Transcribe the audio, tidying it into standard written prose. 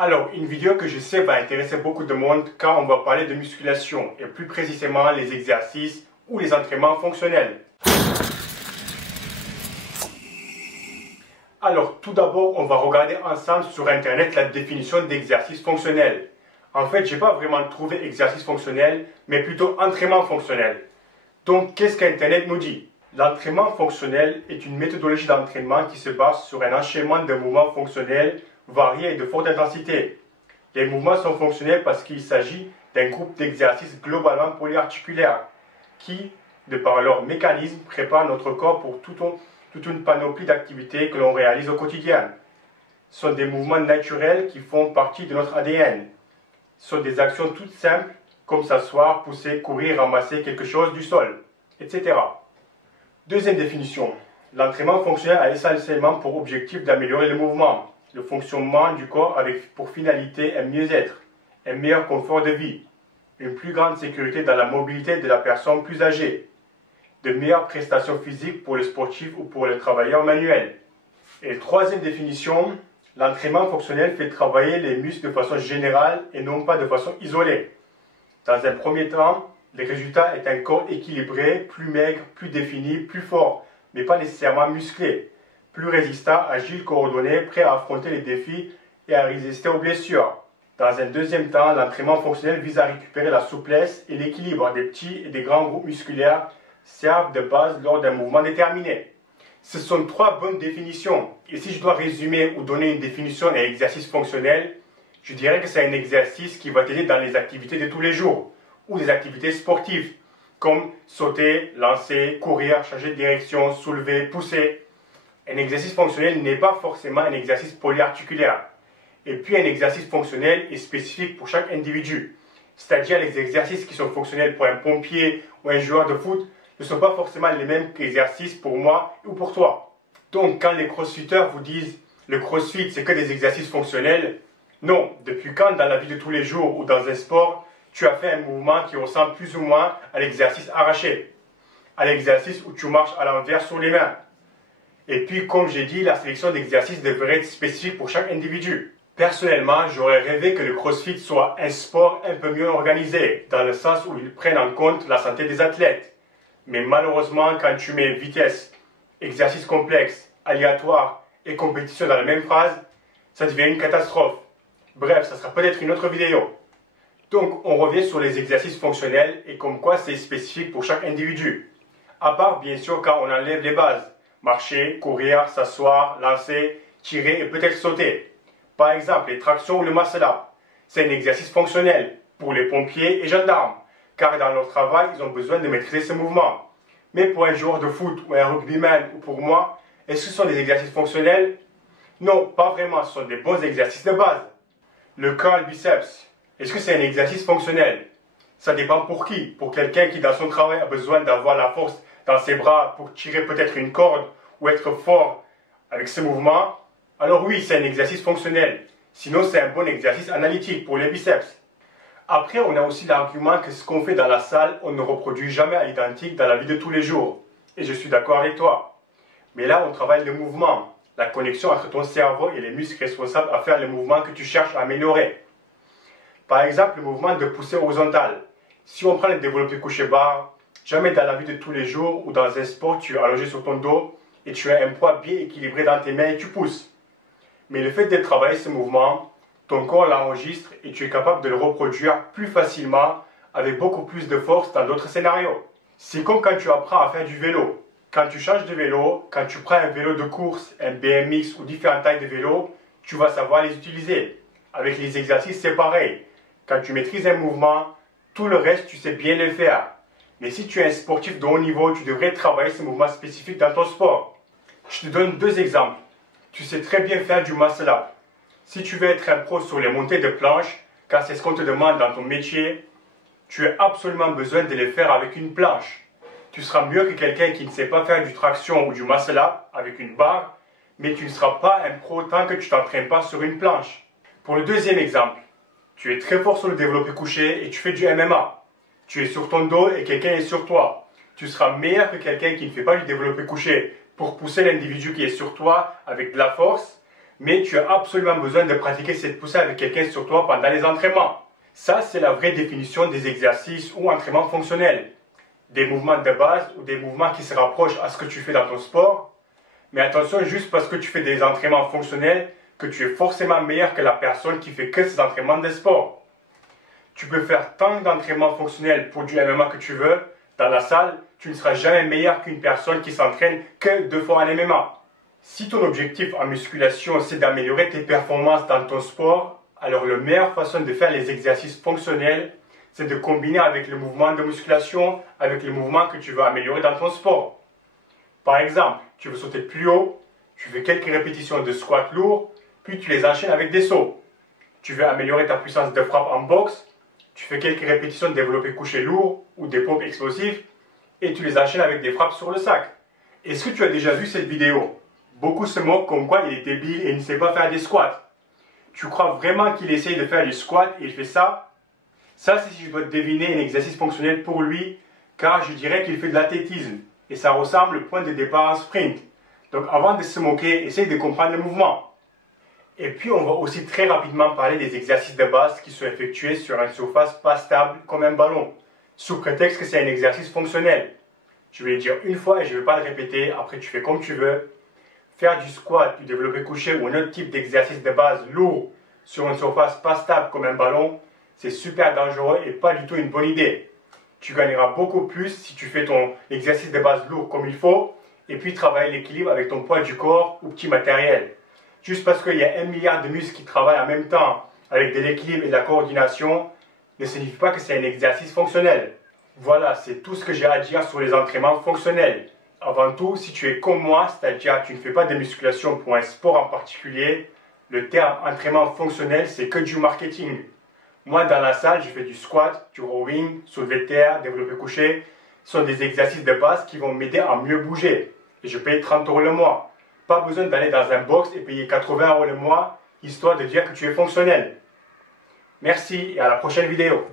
Alors, une vidéo que je sais va intéresser beaucoup de monde quand on va parler de musculation et plus précisément les exercices ou les entraînements fonctionnels. Alors, tout d'abord, on va regarder ensemble sur Internet la définition d'exercice fonctionnel. En fait, je n'ai pas vraiment trouvé exercice fonctionnel, mais plutôt entraînement fonctionnel. Donc, qu'est-ce qu'Internet nous dit? L'entraînement fonctionnel est une méthodologie d'entraînement qui se base sur un enchaînement de mouvements fonctionnels variés et de forte intensité. Les mouvements sont fonctionnels parce qu'il s'agit d'un groupe d'exercices globalement polyarticulaires qui, de par leur mécanisme, préparent notre corps pour toute une panoplie d'activités que l'on réalise au quotidien. Ce sont des mouvements naturels qui font partie de notre ADN. Ce sont des actions toutes simples, comme s'asseoir, pousser, courir, ramasser quelque chose du sol, etc. Deuxième définition. L'entraînement fonctionnel a essentiellement pour objectif d'améliorer le mouvement, le fonctionnement du corps avec pour finalité un mieux-être, un meilleur confort de vie, une plus grande sécurité dans la mobilité de la personne plus âgée, de meilleures prestations physiques pour les sportifs ou pour les travailleurs manuels. Et troisième définition, l'entraînement fonctionnel fait travailler les muscles de façon générale et non pas de façon isolée. Dans un premier temps, le résultat est un corps équilibré, plus maigre, plus défini, plus fort, mais pas nécessairement musclé, plus résistant, agile, coordonné, prêt à affronter les défis et à résister aux blessures. Dans un deuxième temps, l'entraînement fonctionnel vise à récupérer la souplesse et l'équilibre des petits et des grands groupes musculaires servent de base lors d'un mouvement déterminé. Ce sont trois bonnes définitions. Et si je dois résumer ou donner une définition à un exercice fonctionnel, je dirais que c'est un exercice qui va t'aider dans les activités de tous les jours ou des activités sportives, comme sauter, lancer, courir, changer de direction, soulever, pousser. Un exercice fonctionnel n'est pas forcément un exercice polyarticulaire. Et puis un exercice fonctionnel est spécifique pour chaque individu. C'est-à-dire les exercices qui sont fonctionnels pour un pompier ou un joueur de foot ne sont pas forcément les mêmes qu'exercices pour moi ou pour toi. Donc quand les crossfitters vous disent le crossfit c'est que des exercices fonctionnels, non, depuis quand dans la vie de tous les jours ou dans un sport, tu as fait un mouvement qui ressemble plus ou moins à l'exercice arraché, à l'exercice où tu marches à l'envers sur les mains. Et puis comme j'ai dit, la sélection d'exercices devrait être spécifique pour chaque individu. Personnellement, j'aurais rêvé que le CrossFit soit un sport un peu mieux organisé, dans le sens où ils prennent en compte la santé des athlètes. Mais malheureusement, quand tu mets vitesse, exercice complexe, aléatoire et compétition dans la même phrase, ça devient une catastrophe. Bref, ça sera peut-être une autre vidéo. Donc, on revient sur les exercices fonctionnels et comme quoi c'est spécifique pour chaque individu. À part, bien sûr, quand on enlève les bases. Marcher, courir, s'asseoir, lancer, tirer et peut-être sauter. Par exemple, les tractions ou le muscle-up. C'est un exercice fonctionnel pour les pompiers et gendarmes, car dans leur travail, ils ont besoin de maîtriser ce mouvement. Mais pour un joueur de foot ou un rugbyman ou pour moi, est-ce que ce sont des exercices fonctionnels? Non, pas vraiment, ce sont des bons exercices de base. Le curl biceps, est-ce que c'est un exercice fonctionnel? Ça dépend pour qui. Pour quelqu'un qui dans son travail a besoin d'avoir la force dans ses bras pour tirer peut-être une corde ou être fort avec ce mouvement, alors oui, c'est un exercice fonctionnel. Sinon, c'est un bon exercice analytique pour les biceps. Après, on a aussi l'argument que ce qu'on fait dans la salle, on ne reproduit jamais à l'identique dans la vie de tous les jours. Et je suis d'accord avec toi. Mais là, on travaille le mouvement, la connexion entre ton cerveau et les muscles responsables à faire le mouvement que tu cherches à améliorer. Par exemple, le mouvement de poussée horizontale. Si on prend le développé couché barre, jamais dans la vie de tous les jours ou dans un sport, tu es allongé sur ton dos et tu as un poids bien équilibré dans tes mains et tu pousses. Mais le fait de travailler ce mouvement, ton corps l'enregistre et tu es capable de le reproduire plus facilement avec beaucoup plus de force dans d'autres scénarios. C'est comme quand tu apprends à faire du vélo. Quand tu changes de vélo, quand tu prends un vélo de course, un BMX ou différentes tailles de vélo, tu vas savoir les utiliser. Avec les exercices, c'est pareil. Quand tu maîtrises un mouvement, tout le reste, tu sais bien le faire. Mais si tu es un sportif de haut niveau, tu devrais travailler ce mouvement spécifique dans ton sport. Je te donne deux exemples. Tu sais très bien faire du muscle-up. Si tu veux être un pro sur les montées de planche, car c'est ce qu'on te demande dans ton métier, tu as absolument besoin de les faire avec une planche. Tu seras mieux que quelqu'un qui ne sait pas faire du traction ou du muscle-up avec une barre, mais tu ne seras pas un pro tant que tu ne t'entraînes pas sur une planche. Pour le deuxième exemple, tu es très fort sur le développé couché et tu fais du MMA. Tu es sur ton dos et quelqu'un est sur toi. Tu seras meilleur que quelqu'un qui ne fait pas du développé couché pour pousser l'individu qui est sur toi avec de la force, mais tu as absolument besoin de pratiquer cette poussée avec quelqu'un sur toi pendant les entraînements. Ça, c'est la vraie définition des exercices ou entraînements fonctionnels. Des mouvements de base ou des mouvements qui se rapprochent à ce que tu fais dans ton sport. Mais attention, juste parce que tu fais des entraînements fonctionnels, que tu es forcément meilleur que la personne qui fait que ces entraînements de sport. Tu peux faire tant d'entraînements fonctionnels pour du MMA que tu veux. Dans la salle, tu ne seras jamais meilleur qu'une personne qui s'entraîne que 2 fois en MMA. Si ton objectif en musculation, c'est d'améliorer tes performances dans ton sport, alors la meilleure façon de faire les exercices fonctionnels, c'est de combiner avec le mouvement de musculation, avec les mouvements que tu veux améliorer dans ton sport. Par exemple, tu veux sauter plus haut, tu fais quelques répétitions de squat lourd, puis tu les enchaînes avec des sauts. Tu veux améliorer ta puissance de frappe en boxe, tu fais quelques répétitions de développé couché lourd ou des pompes explosives, et tu les enchaînes avec des frappes sur le sac. Est-ce que tu as déjà vu cette vidéo? Beaucoup se moquent comme quoi il est débile et il ne sait pas faire des squats. Tu crois vraiment qu'il essaye de faire du squat et il fait ça? Ça, c'est si je dois deviner un exercice fonctionnel pour lui, car je dirais qu'il fait de l'athlétisme. Et ça ressemble au point de départ en sprint. Donc avant de se moquer, essaye de comprendre le mouvement. Et puis on va aussi très rapidement parler des exercices de base qui sont effectués sur une surface pas stable comme un ballon, sous prétexte que c'est un exercice fonctionnel. Je vais le dire une fois et je ne vais pas le répéter, après tu fais comme tu veux. Faire du squat, du développé couché ou un autre type d'exercice de base lourd sur une surface pas stable comme un ballon, c'est super dangereux et pas du tout une bonne idée. Tu gagneras beaucoup plus si tu fais ton exercice de base lourd comme il faut et puis travailler l'équilibre avec ton poids du corps ou petit matériel. Juste parce qu'il y a 1 milliard de muscles qui travaillent en même temps avec de l'équilibre et de la coordination ne signifie pas que c'est un exercice fonctionnel. Voilà, c'est tout ce que j'ai à dire sur les entraînements fonctionnels. Avant tout, si tu es comme moi, c'est-à-dire que tu ne fais pas de musculation pour un sport en particulier, le terme entraînement fonctionnel, c'est que du marketing. Moi, dans la salle, je fais du squat, du rowing, soulevé de terre, développé couché. Ce sont des exercices de base qui vont m'aider à mieux bouger. Et je paye 30 € le mois. Pas besoin d'aller dans un box et payer 80 € le mois, histoire de dire que tu es fonctionnel. Merci et à la prochaine vidéo.